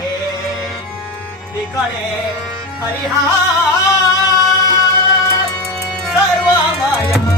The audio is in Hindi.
है तिकडे हरिहा सर्व माया